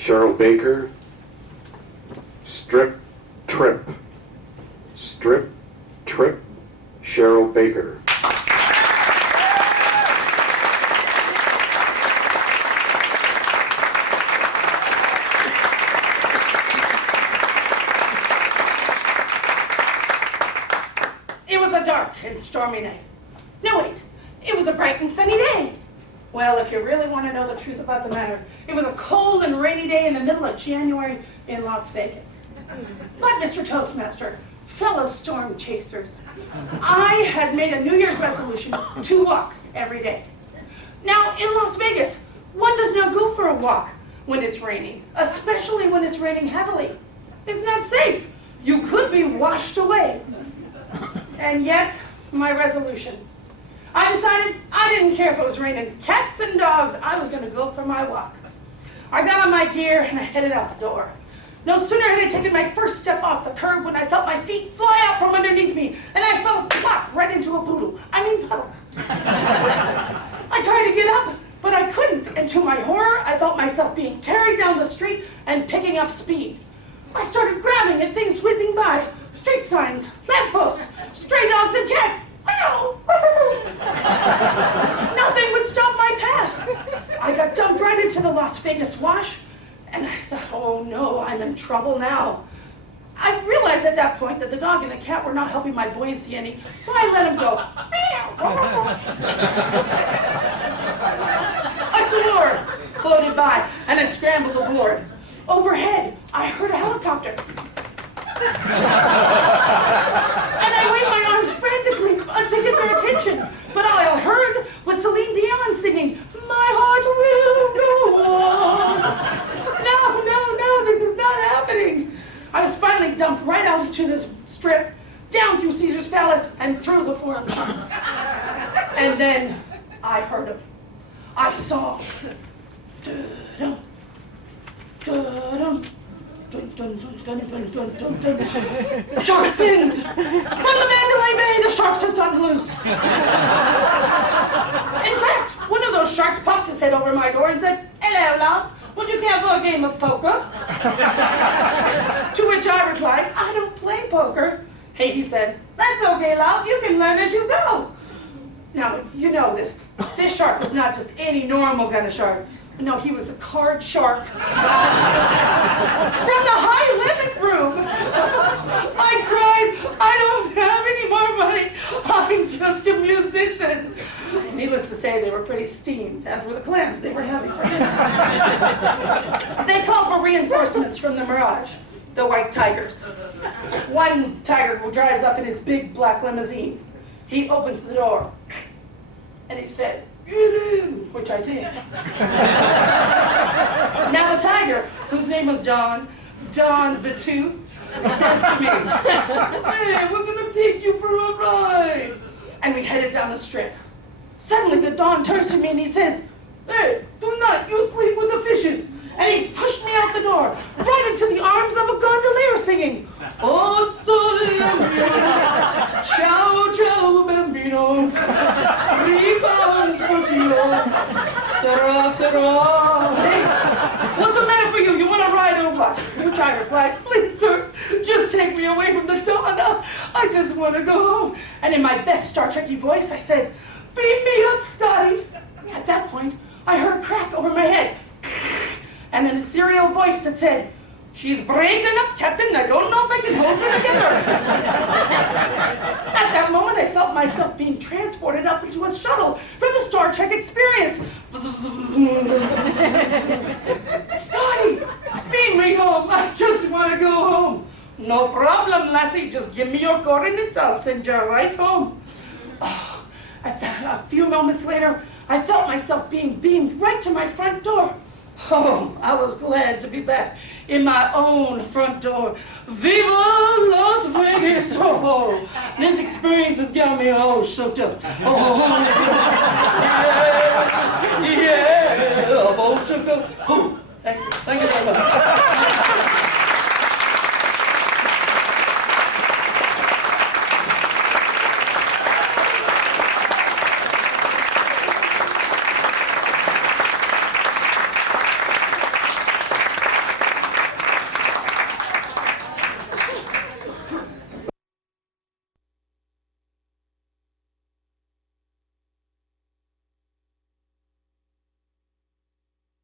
Cheryl Baker. Strip, trip. Strip, trip, Cheryl Baker. It was a dark and stormy night. No, wait, it was a bright and sunny day. Well, if you really want to know the truth about the matter, it was a cold and rainy day in the middle of January in Las Vegas. But, Mr. Toastmaster, fellow storm chasers, I had made a New Year's resolution to walk every day. Now, in Las Vegas, one does not go for a walk when it's raining, especially when it's raining heavily. It's not safe. You could be washed away. And yet, my resolution. I decided I didn't care if it was raining cats and dogs, I was going to go for my walk. I got on my gear and I headed out the door. No sooner had I taken my first step off the curb when I felt my feet fly out from underneath me and I fell plop right into a puddle. I tried to get up, but I couldn't, and to my horror, I felt myself being carried down the street and picking up speed. I started grabbing at things whizzing by, street signs, lampposts, stray dogs and cats. Ow! Nothing would stop my path. I got dumped right into the Las Vegas wash, and I thought, oh no, I'm in trouble now. I realized at that point that the dog and the cat were not helping my buoyancy any, so I let them go. A door floated by, and I scrambled aboard. Overhead, I heard a helicopter. And I waved my arms frantically to get their attention. But all I heard was Celine Dion singing, "My heart will go on." No, this is not happening. I was finally dumped right out into this strip, down through Caesar's Palace, and through the Forum Shop. And then I heard him. I saw him. Dun, dun, dun, dun, dun, dun, dun, dun, dun. Shark fins! From the Mandalay Bay, the sharks has gotten loose. In fact, one of those sharks popped his head over my door and said, "Hello, love, would you care for a game of poker?" To which I replied, "I don't play poker." Hey, he says, "That's okay, love, you can learn as you go." Now, you know this shark was not just any normal kind of shark. No, he was a card shark. From the high limit room. I cried, "I don't have any more money. I'm just a musician." Needless to say, they were pretty steamed, as were the clams. They were heavy for dinner. They called for reinforcements from the Mirage, the white tigers. One tiger drives up in his big black limousine. He opens the door, and he said, "Get in," which I did. Now the tiger, whose name was Don the Tooth, says to me, "Hey, we're gonna take you for a ride." And we headed down the strip. Suddenly the Don turns to me and he says, "Hey, do not you sleep with the fishes." And he pushed me out the door, right into the arms of a gondolier singing, "Oh, sole bambino, ciao, ciao, bambino, 3 pounds per kilo, sera, sera." Hey, what's the matter for you? You want to ride or what? Which I replied, "Please, sir, just take me away from the Don. I just want to go home." And in my best Star Trek-y voice, I said, "Beam me up, Scotty." At that point, I heard a crack over my head, and an ethereal voice that said, "She's breaking up, Captain. I don't know if I can hold her together." At that moment, I felt myself being transported up into a shuttle from the Star Trek experience. "Scotty, beam me home. I just want to go home." "No problem, lassie. Just give me your coordinates. I'll send you right home." Oh, a few moments later, I felt myself being beamed right to my front door. Oh, I was glad to be back in my own front door. Viva Las Vegas! Oh, this experience has got me all shook up. Oh, yeah, I'm all shook up. Oh, thank you very much.